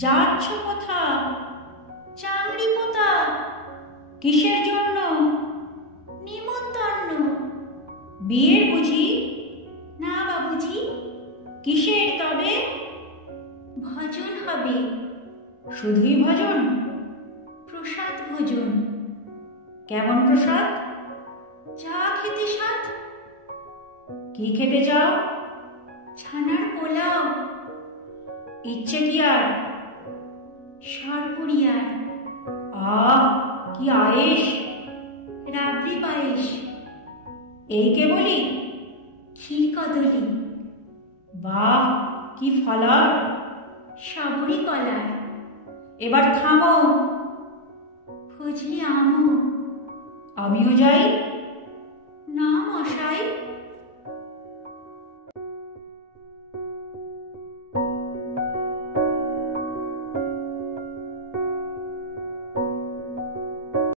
যাচ্ছ কোথা? চাকরি কোথা? কিসের জন্য? নিমন্ত্রণ। বিয়ের বুঝি? না বাবুজি, কিসের তবে? ভজন হবে। শুধুই ভজন? প্রসাদ ভোজন। কেমন প্রসাদ? যা খেতে সাথ। কি খেতে চাও? ছানার পোলাও। ইচ্ছে কি আর? সরপুরিয়ার। আহ, কি আয়েশ! রাবড়ি পায়েস। এই কেবলই? ক্ষীর কদলি। বাহ, কি ফলার! সবরি কলার। এবার থামো। ফজলি আমও। আমিও যাই? না মশাই।